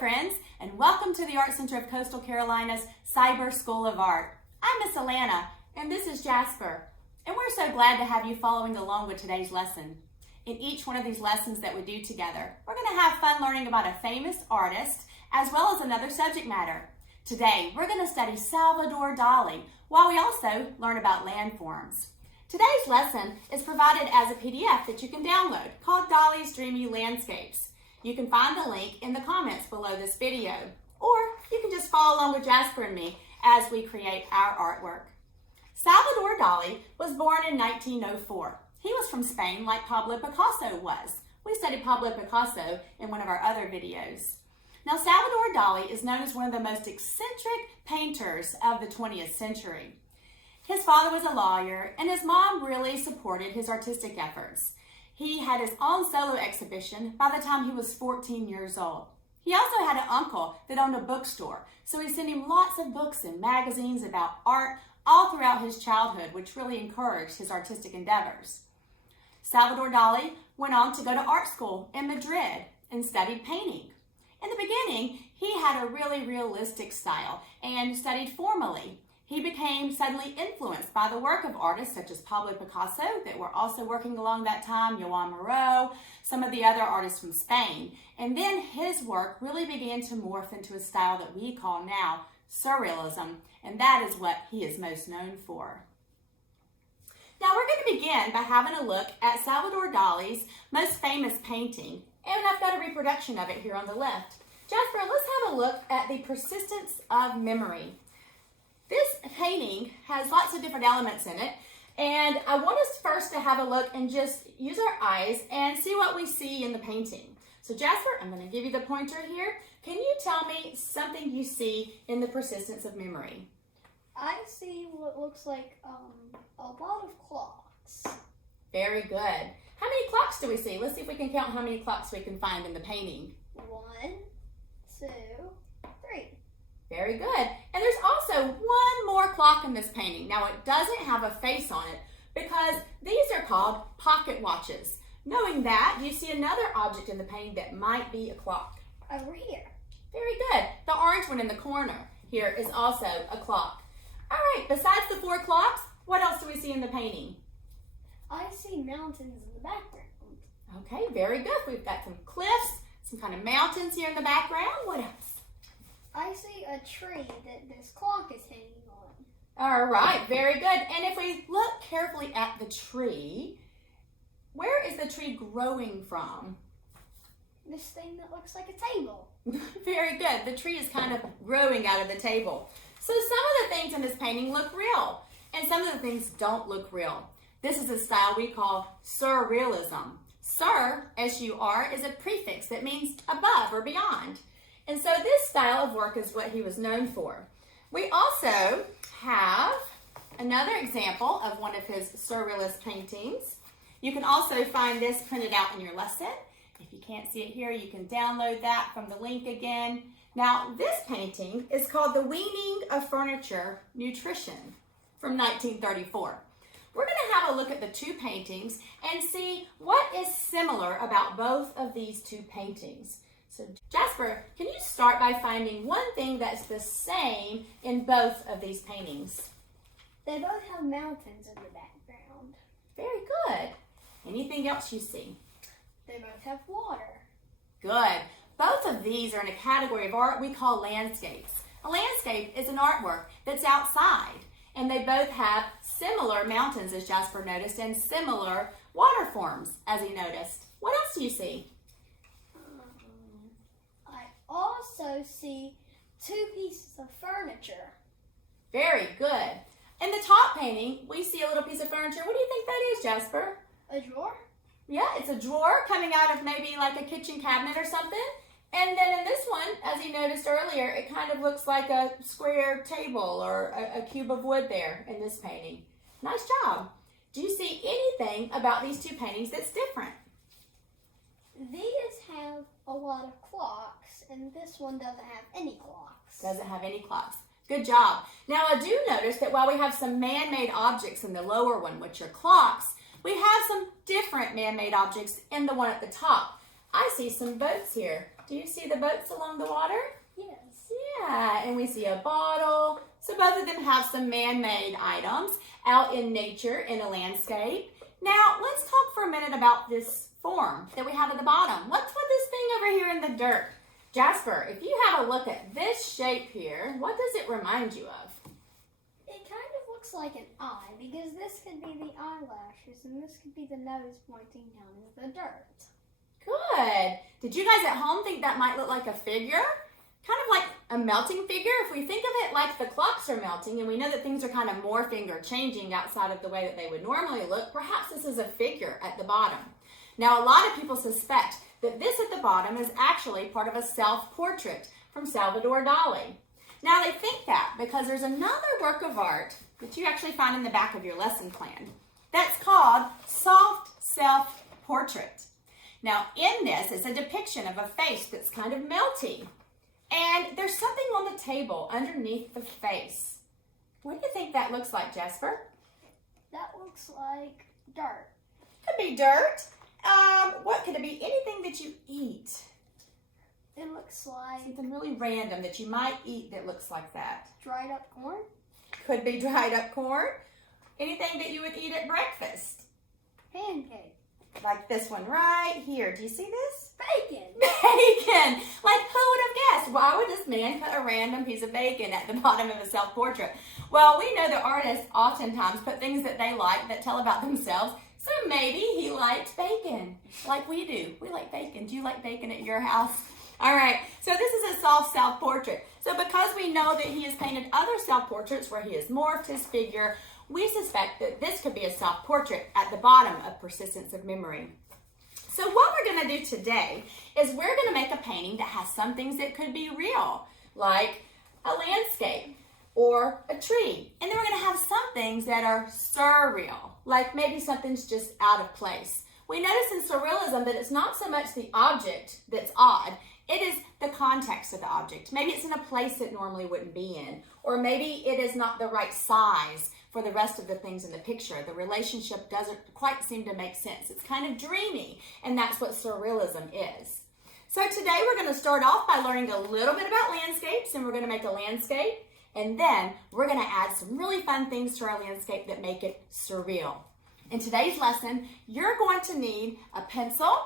friends, and welcome to the Art Center of Coastal Carolina's Cyber School of Art. I'm Miss Alana, and this is Jasper, and we're so glad to have you following along with today's lesson. In each one of these lessons that we do together, we're going to have fun learning about a famous artist as well as another subject matter. Today, we're going to study Salvador Dali, while we also learn about landforms. Today's lesson is provided as a PDF that you can download called Dali's Dreamy Landscapes. You can find the link in the comments below this video, or you can just follow along with Jasper and me as we create our artwork. Salvador Dali was born in 1904. He was from Spain like Pablo Picasso was. We studied Pablo Picasso in one of our other videos. Now, Salvador Dali is known as one of the most eccentric painters of the 20th century. His father was a lawyer, and his mom really supported his artistic efforts. He had his own solo exhibition by the time he was 14 years old. He also had an uncle that owned a bookstore, so he sent him lots of books and magazines about art all throughout his childhood, which really encouraged his artistic endeavors. Salvador Dali went on to go to art school in Madrid and studied painting. In the beginning, he had a really realistic style and studied formally. He became suddenly influenced by the work of artists such as Pablo Picasso that were also working along that time, Joan Miró, some of the other artists from Spain. And then his work really began to morph into a style that we call now Surrealism, and that is what he is most known for. Now we're going to begin by having a look at Salvador Dali's most famous painting, and I've got a reproduction of it here on the left. Jasper, let's have a look at the Persistence of Memory. This painting has lots of different elements in it, and I want us first to have a look and just use our eyes and see what we see in the painting. So Jasper, I'm going to give you the pointer here. Can you tell me something you see in the Persistence of Memory? I see what looks like a lot of clocks. Very good. How many clocks do we see? Let's see if we can count how many clocks we can find in the painting. 1, 2, 3. Very good. And there's also one more clock in this painting. Now it doesn't have a face on it because these are called pocket watches. Knowing that, you see another object in the painting that might be a clock. Over here. Very good. The orange one in the corner here is also a clock. All right, besides the 4 clocks, what else do we see in the painting? I see mountains in the background. Okay, very good. We've got some cliffs, some kind of mountains here in the background. What else? I see a tree that this clock is hanging on. All right, very good. And if we look carefully at the tree, where is the tree growing from? This thing that looks like a table. Very good. The tree is kind of growing out of the table. So some of the things in this painting look real, and some of the things don't look real. This is a style we call Surrealism. Sur, S-U-R, is a prefix that means above or beyond. And so this style of work is what he was known for. We also have another example of one of his Surrealist paintings. You can also find this printed out in your lesson. If you can't see it here, you can download that from the link again. Now, this painting is called The Weaning of Furniture Nutrition from 1934. We're going to have a look at the two paintings and see what is similar about both of these two paintings. So, Jasper, can you start by finding one thing that's the same in both of these paintings? They both have mountains in the background. Very good. Anything else you see? They both have water. Good. Both of these are in a category of art we call landscapes. A landscape is an artwork that's outside, and they both have similar mountains, as Jasper noticed, and similar water forms, as he noticed. What else do you see? I also see 2 pieces of furniture. Very good. In the top painting, we see a little piece of furniture. What do you think that is, Jasper? A drawer? Yeah, it's a drawer coming out of maybe like a kitchen cabinet or something. And then in this one, as you noticed earlier, it kind of looks like a square table or a cube of wood there in this painting. Nice job. Do you see anything about these two paintings that's different? These have a lot of clocks, and this one doesn't have any clocks. Doesn't have any clocks. Good job. Now I do notice that while we have some man-made objects in the lower one, which are clocks, we have some different man-made objects in the one at the top. I see some boats here. Do you see the boats along the water? Yes. Yeah, and we see a bottle. So both of them have some man-made items out in nature in a landscape. Now, let's talk for a minute about this form that we have at the bottom. What's with this thing over here in the dirt? Jasper, if you have a look at this shape here, what does it remind you of? It kind of looks like an eye because this could be the eyelashes and this could be the nose pointing down into the dirt. Good. Did you guys at home think that might look like a figure? Kind of like a melting figure. If we think of it like the clocks are melting and we know that things are kind of morphing or changing outside of the way that they would normally look, perhaps this is a figure at the bottom. Now, a lot of people suspect that this at the bottom is actually part of a self-portrait from Salvador Dali. Now, they think that because there's another work of art that you actually find in the back of your lesson plan that's called soft self-portrait. Now, in this is a depiction of a face that's kind of melty. And there's something on the table underneath the face. What do you think that looks like, Jasper? That looks like dirt. Could be dirt. What could it be? Anything that you eat. It looks like Something really random that you might eat that looks like that. dried up corn. Could be dried up corn. Anything that you would eat at breakfast. Pancake. Like this one right here. Do you see this? Bacon. Bacon! Like, who would have guessed? Why would this man put a random piece of bacon at the bottom of a self-portrait? Well, we know that artists oftentimes put things that they like that tell about themselves. So maybe he liked bacon, like we do. We like bacon. Do you like bacon at your house? All right, so this is a soft self-portrait. So because we know that he has painted other self-portraits where he has morphed his figure, we suspect that this could be a self-portrait at the bottom of Persistence of Memory. So what we're going to do today is we're going to make a painting that has some things that could be real, like a landscape or a tree. And then we're going to have some things that are surreal, like maybe something's just out of place. We notice in surrealism that it's not so much the object that's odd, it is the context of the object. Maybe it's in a place it normally wouldn't be in, or maybe it is not the right size for the rest of the things in the picture. The relationship doesn't quite seem to make sense. It's kind of dreamy, and that's what surrealism is. So today we're going to start off by learning a little bit about landscapes, and we're going to make a landscape, and then we're going to add some really fun things to our landscape that make it surreal. In today's lesson, you're going to need a pencil,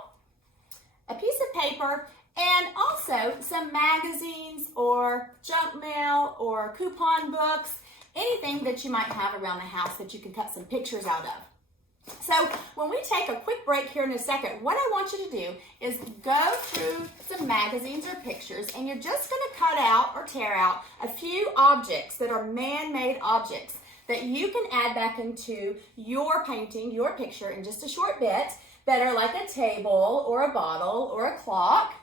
a piece of paper, and also some magazines or junk mail or coupon books, anything that you might have around the house that you can cut some pictures out of. So when we take a quick break here in a second, what I want you to do is go through some magazines or pictures, and you're just going to cut out or tear out a few objects that are man-made objects that you can add back into your painting, your picture in just a short bit, that are like a table or a bottle or a clock.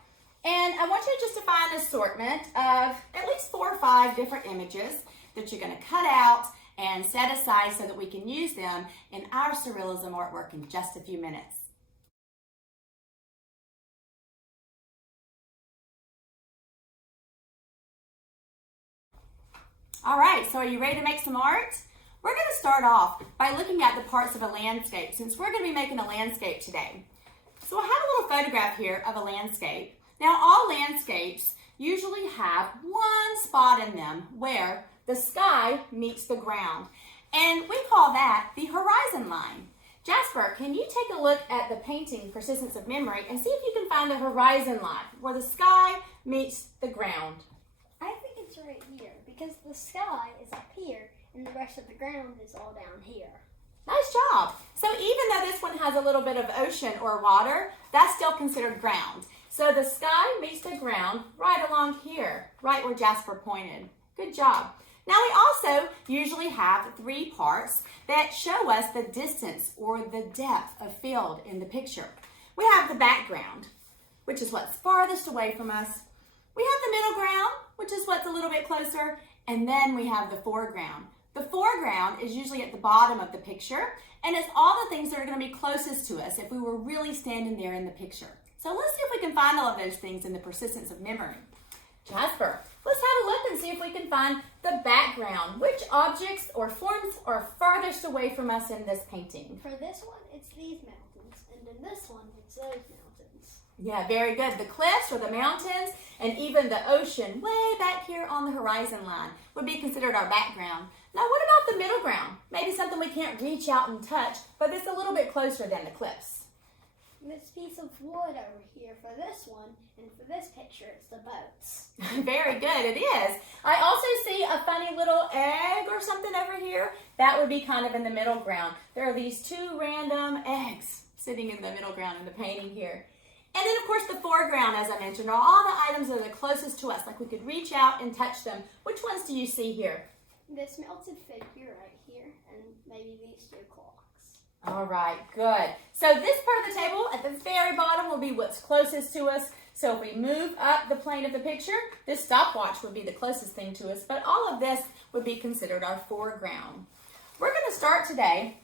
And I want you just to find an assortment of at least 4 or 5 different images that you're going to cut out and set aside so that we can use them in our surrealism artwork in just a few minutes. All right, so are you ready to make some art? We're going to start off by looking at the parts of a landscape, since we're going to be making a landscape today. So I have a little photograph here of a landscape. Now, all landscapes usually have one spot in them where the sky meets the ground, and we call that the horizon line. Jasper, can you take a look at the painting Persistence of Memory and see if you can find the horizon line where the sky meets the ground? I think it's right here because the sky is up here and the rest of the ground is all down here. Nice job. So even though this one has a little bit of ocean or water, that's still considered ground. So the sky meets the ground right along here, right where Jasper pointed. Good job. Now we also usually have 3 parts that show us the distance or the depth of field in the picture. We have the background, which is what's farthest away from us. We have the middle ground, which is what's a little bit closer, and then we have the foreground. The foreground is usually at the bottom of the picture, and it's all the things that are going to be closest to us if we were really standing there in the picture. So let's see if we can find all of those things in the Persistence of Memory. Jasper, let's have a look and see if we can find the background. Which objects or forms are farthest away from us in this painting? For this one, it's these mountains, and in this one, it's those mountains. Yeah, very good. The cliffs or the mountains and even the ocean way back here on the horizon line would be considered our background. Now, what about the middle ground? Maybe something we can't reach out and touch, but it's a little bit closer than the cliffs. This piece of wood over here for this one, and for this picture, it's the boats. Very good, it is. I also see a funny little egg or something over here. That would be kind of in the middle ground. There are these two random eggs sitting in the middle ground in the painting here. And then, of course, the foreground, as I mentioned, are all the items that are the closest to us, like we could reach out and touch them. Which ones do you see here? This melted figure right here, and maybe these two clocks. All right, good. So this part of the table at the very bottom will be what's closest to us. So if we move up the plane of the picture, this stopwatch would be the closest thing to us, but all of this would be considered our foreground. We're going to start today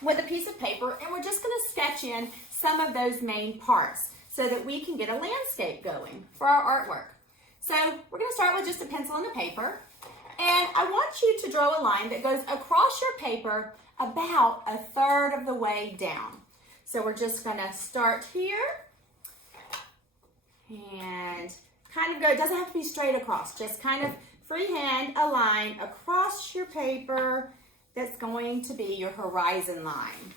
with a piece of paper, and we're just going to sketch in some of those main parts so that we can get a landscape going for our artwork. So we're going to start with just a pencil and a paper, and I want you to draw a line that goes across your paper about a third of the way down. So we're just going to start here and kind of go, it doesn't have to be straight across, just kind of freehand a line across your paper that's going to be your horizon line.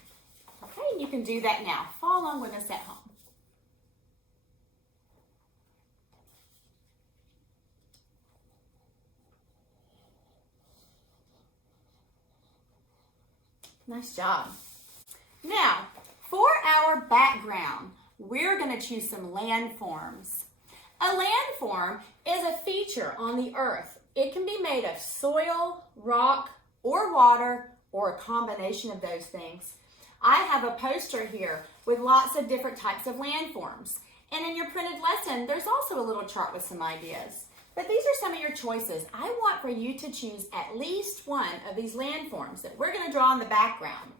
Okay, you can do that now. Follow along with us at home. Nice job. Now, for our background, we're going to choose some landforms. A landform is a feature on the earth. It can be made of soil, rock, or water, or a combination of those things. I have a poster here with lots of different types of landforms. And in your printed lesson, there's also a little chart with some ideas. But these are some of your choices. I want for you to choose at least one of these landforms that we're going to draw in the background.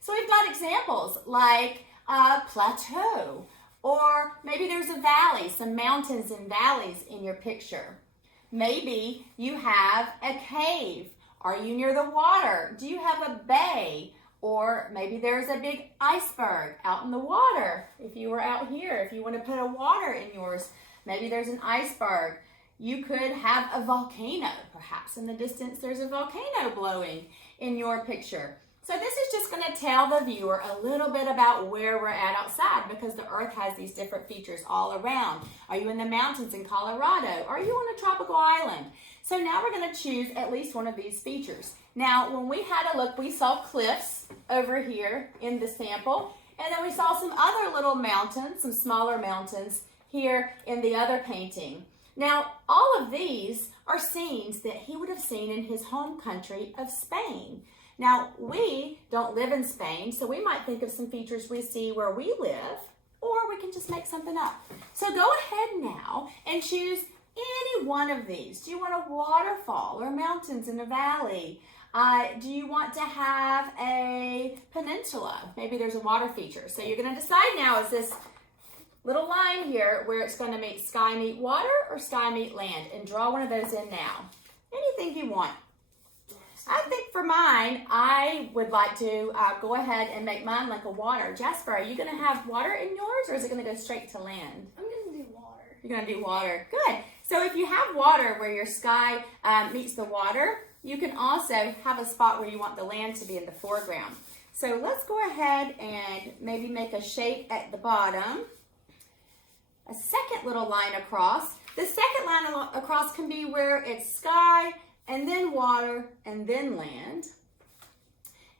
So we've got examples like a plateau, or maybe there's a valley, some mountains and valleys in your picture. Maybe you have a cave. Are you near the water? Do you have a bay? Or maybe there's a big iceberg out in the water. If you were out here, if you want to put a water in yours, maybe there's an iceberg. You could have a volcano. Perhaps in the distance there's a volcano blowing in your picture. So this is just going to tell the viewer a little bit about where we're at outside, because the earth has these different features all around. Are you in the mountains in Colorado? Are you on a tropical island? So now we're going to choose at least one of these features. Now, when we had a look, we saw cliffs over here in the sample, and then we saw some other little mountains, some smaller mountains here in the other painting. Now, all of these are scenes that he would have seen in his home country of Spain. Now, we don't live in Spain, so we might think of some features we see where we live, or we can just make something up. So go ahead now and choose any one of these. Do you want a waterfall or mountains in a valley? Do you want to have a peninsula? Maybe there's a water feature. So you're going to decide now, is this little line here where it's going to meet sky meet water or sky meet land, and draw one of those in now. Anything you want. I think for mine, I would like to go ahead and make mine like a water. Jasper, are you going to have water in yours, or is it going to go straight to land? I'm going to do water. You're going to do water. Good. So if you have water where your sky meets the water, you can also have a spot where you want the land to be in the foreground. So let's go ahead and maybe make a shape at the bottom. A second little line across. The second line across can be where it's sky, and then water, and then land.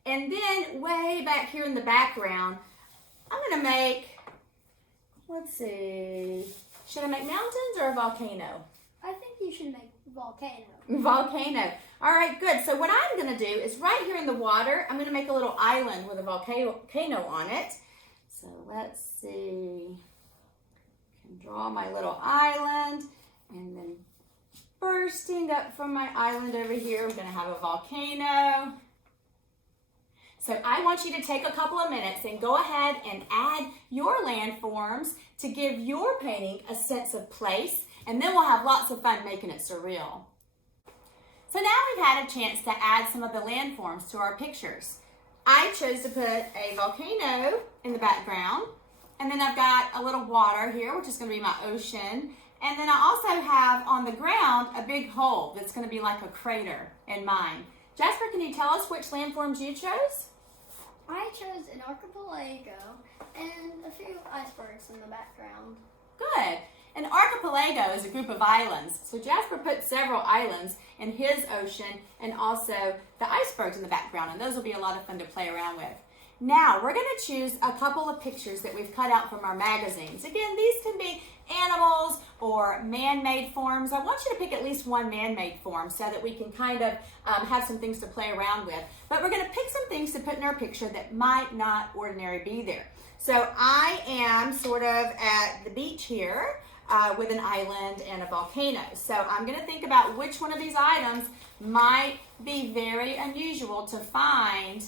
And then way back here in the background, I'm going to make, let's see, should I make mountains or a volcano? I think you should make volcano. Volcano. All right, good. So what I'm going to do is right here in the water, I'm going to make a little island with a volcano on it. So let's see. I can draw my little island, and then bursting up from my island over here, we're going to have a volcano. So I want you to take a couple of minutes and go ahead and add your landforms to give your painting a sense of place, and then we'll have lots of fun making it surreal. So now we've had a chance to add some of the landforms to our pictures. I chose to put a volcano in the background, And then I've got a little water here, which is going to be my ocean. And then I also have on the ground a big hole that's going to be like a crater in mine. Jasper, can you tell us which landforms you chose? I chose an archipelago and a few icebergs in the background. Good. An archipelago is a group of islands. So Jasper put several islands in his ocean and also the icebergs in the background. And those will be a lot of fun to play around with. Now, we're going to choose a couple of pictures that we've cut out from our magazines. Again, these can be animals or man-made forms. I want you to pick at least one man-made form so that we can kind of have some things to play around with. But we're going to pick some things to put in our picture that might not ordinarily be there. So I am sort of at the beach here with an island and a volcano. So I'm going to think about which one of these items might be very unusual to find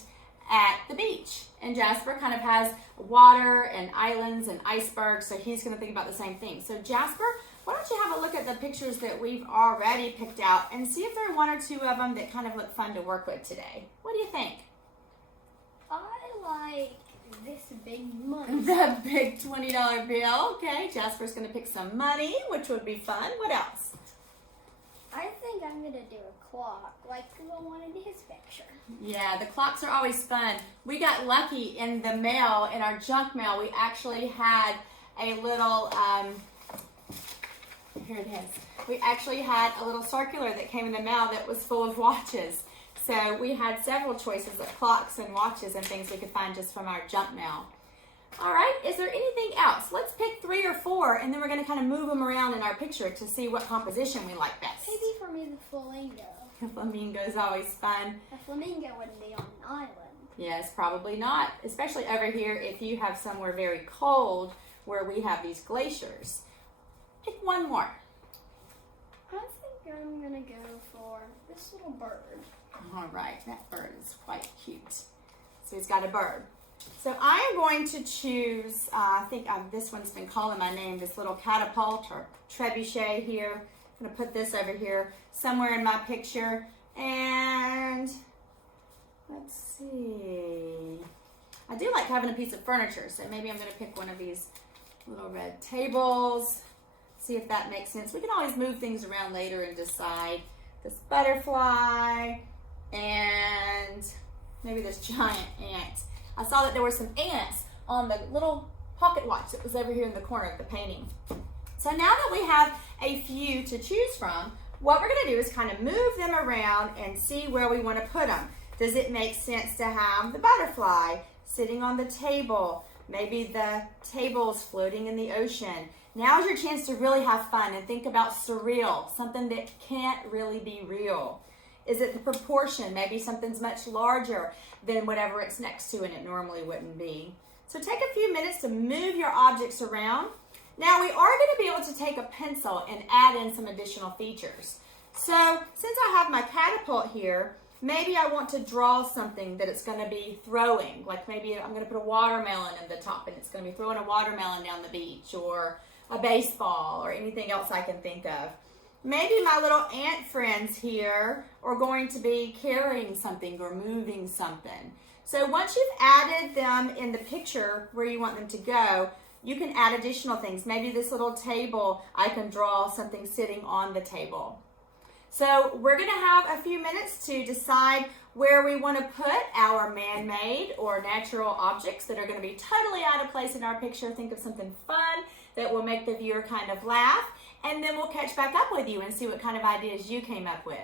at the beach. And Jasper kind of has water and islands and icebergs, so he's going to think about the same thing. So Jasper, why don't you have a look at the pictures that we've already picked out and see if there are one or two of them that kind of look fun to work with today. What do you think? I like this big money. The big $20 bill. Okay, Jasper's going to pick some money, which would be fun. What else? I think I'm going to do a clock, like the one in his picture. Yeah, the clocks are always fun. We got lucky in the mail, in our junk mail. We actually had a little, here it is. We actually had a little circular that came in the mail that was full of watches. So we had several choices of clocks and watches and things we could find just from our junk mail. All right, is there anything else? Let's pick 3 or 4, and then we're going to kind of move them around in our picture to see what composition we like best. Maybe for me, the flamingo. The flamingo is always fun. A flamingo wouldn't be on an island. Yes, probably not, especially over here if you have somewhere very cold where we have these glaciers. Pick one more. I think I'm going to go for this little bird. All right, that bird is quite cute. So he's got a bird. So I am going to choose, I think this one's been calling my name, this little catapult or trebuchet here. I'm going to put this over here somewhere in my picture. And let's see. I do like having a piece of furniture, so maybe I'm going to pick one of these little red tables. See if that makes sense. We can always move things around later and decide. This butterfly and maybe this giant ant. I saw that there were some ants on the little pocket watch that was over here in the corner of the painting. So now that we have a few to choose from, what we're going to do is kind of move them around and see where we want to put them. Does it make sense to have the butterfly sitting on the table? Maybe the table's floating in the ocean. Now's your chance to really have fun and think about surreal, something that can't really be real. Is it the proportion? Maybe something's much larger than whatever it's next to and it normally wouldn't be. So take a few minutes to move your objects around. Now we are going to be able to take a pencil and add in some additional features. So since I have my catapult here, maybe I want to draw something that it's going to be throwing. Like maybe I'm going to put a watermelon in the top and it's going to be throwing a watermelon down the beach, or a baseball, or anything else I can think of. Maybe my little ant friends here are going to be carrying something or moving something. So once you've added them in the picture where you want them to go, you can add additional things. Maybe this little table, I can draw something sitting on the table. So we're going to have a few minutes to decide where we want to put our man-made or natural objects that are going to be totally out of place in our picture. Think of something fun that will make the viewer kind of laugh, and then we'll catch back up with you and see what kind of ideas you came up with.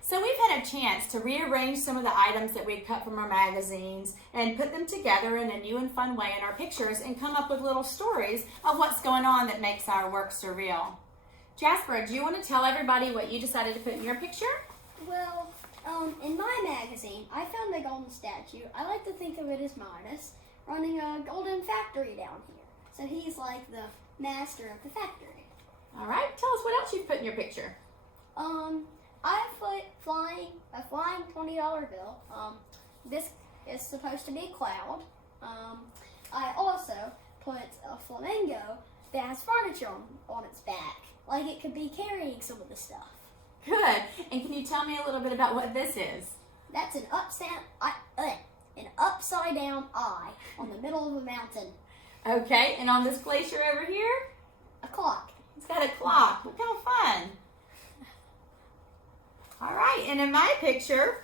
So we've had a chance to rearrange some of the items that we cut from our magazines and put them together in a new and fun way in our pictures and come up with little stories of what's going on that makes our work surreal. Jasper, do you want to tell everybody what you decided to put in your picture? Well, in my magazine, I found a golden statue. I like to think of it as Midas running a golden factory down here. So he's like the master of the factory. All right, tell us what else you've put in your picture. I put a flying $20 bill. This is supposed to be a cloud. I also put a flamingo that has furniture on its back, like it could be carrying some of the stuff. Good. And can you tell me a little bit about what this is? That's an an upside down eye on the middle of a mountain. Okay, and on this glacier over here? A clock. It's got a clock. Look how fun. All right, and in my picture,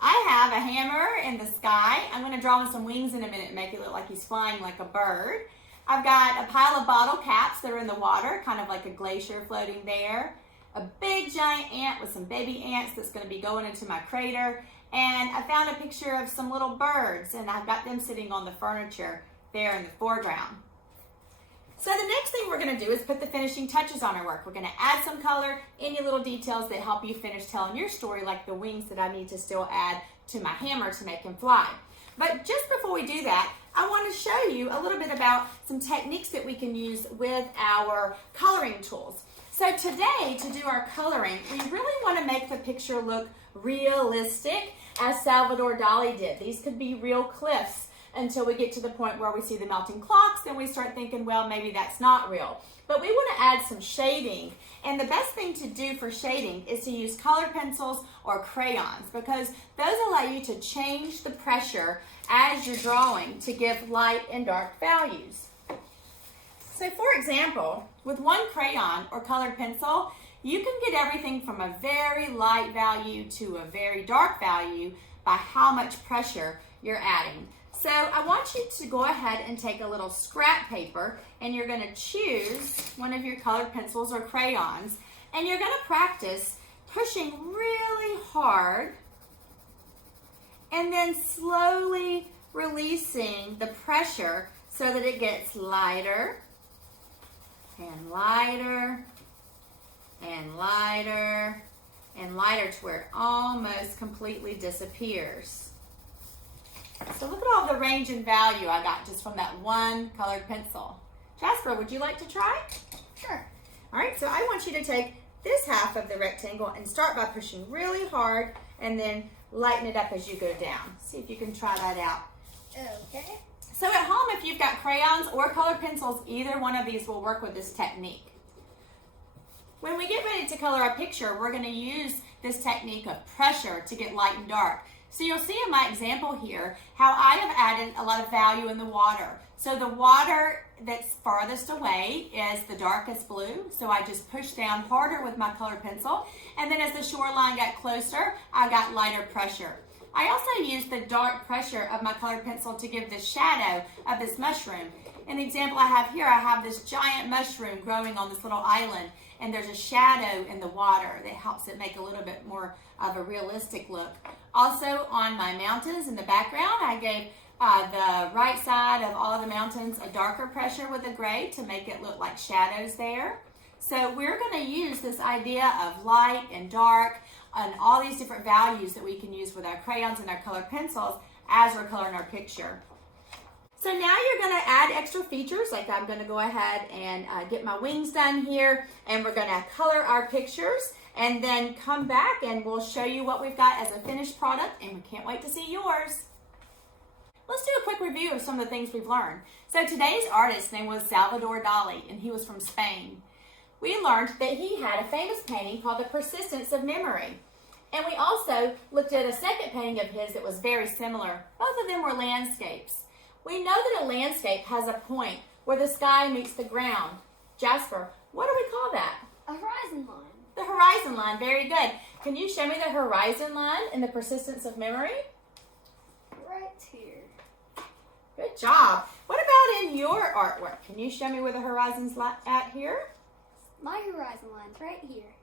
I have a hammer in the sky. I'm going to draw him some wings in a minute and make it look like he's flying like a bird. I've got a pile of bottle caps that are in the water, kind of like a glacier floating there. A big giant ant with some baby ants that's going to be going into my crater. And I found a picture of some little birds, and I've got them sitting on the furniture there in the foreground. So the next thing we're going to do is put the finishing touches on our work. We're going to add some color, any little details that help you finish telling your story, like the wings that I need to still add to my hammer to make him fly. But just before we do that, I want to show you a little bit about some techniques that we can use with our coloring tools. So today, to do our coloring, we really want to make the picture look realistic, as Salvador Dali did. These could be real cliffs until we get to the point where we see the melting clocks, then we start thinking, well, maybe that's not real. But we want to add some shading, and the best thing to do for shading is to use colored pencils or crayons, because those allow you to change the pressure as you're drawing to give light and dark values. So for example, with one crayon or colored pencil, you can get everything from a very light value to a very dark value by how much pressure you're adding. So I want you to go ahead and take a little scrap paper, and you're going to choose one of your colored pencils or crayons, and you're going to practice pushing really hard and then slowly releasing the pressure so that it gets lighter and lighter and lighter and lighter to where it almost completely disappears. So look at all the range and value I got just from that one colored pencil. Jasper, would you like to try? Sure. All right, so I want you to take this half of the rectangle and start by pushing really hard and then lighten it up as you go down. See if you can try that out. Okay. So at home, if you've got crayons or colored pencils, either one of these will work with this technique. When we get ready to color our picture, we're going to use this technique of pressure to get light and dark. So you'll see in my example here how I have added a lot of value in the water. So the water that's farthest away is the darkest blue, so I just pushed down harder with my colored pencil. And then as the shoreline got closer, I got lighter pressure. I also used the dark pressure of my colored pencil to give the shadow of this mushroom. In the example I have here, I have this giant mushroom growing on this little island, and there's a shadow in the water that helps it make a little bit more of a realistic look. Also on my mountains in the background, I gave the right side of all of the mountains a darker pressure with a gray to make it look like shadows there. So we're going to use this idea of light and dark and all these different values that we can use with our crayons and our colored pencils as we're coloring our picture. So now you're going to add extra features, like I'm going to go ahead and get my wings done here, and we're going to color our pictures and then come back and we'll show you what we've got as a finished product, and we can't wait to see yours. Let's do a quick review of some of the things we've learned. So today's artist's name was Salvador Dali, and he was from Spain. We learned that he had a famous painting called The Persistence of Memory. And we also looked at a second painting of his that was very similar. Both of them were landscapes. We know that a landscape has a point where the sky meets the ground. Jasper, what do we call that? A horizon line. The horizon line, very good. Can you show me the horizon line in The Persistence of Memory? Right here. Good job. What about in your artwork? Can you show me where the horizon's at here? My horizon line's right here.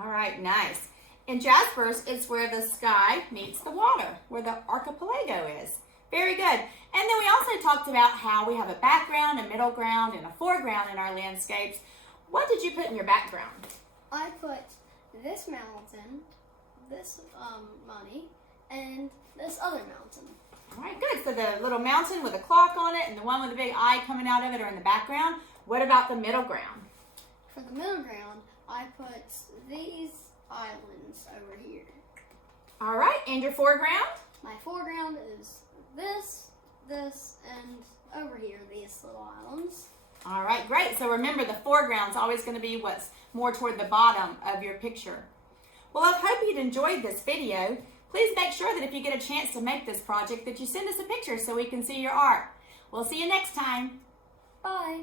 All right, nice. In Jasper's, it's where the sky meets the water, where the archipelago is. Very good. And then we also talked about how we have a background, a middle ground, and a foreground in our landscapes. What did you put in your background? I put this mountain, this money, and this other mountain. All right, good. So the little mountain with a clock on it and the one with a big eye coming out of it are in the background. What about the middle ground? For the middle ground, I put these islands over here. All right, and your foreground? My foreground is this, and over here, these little islands. All right, great. So remember, the foreground's always going to be what's more toward the bottom of your picture. Well, I hope you'd enjoyed this video. Please make sure that if you get a chance to make this project that you send us a picture so we can see your art. We'll see you next time. Bye.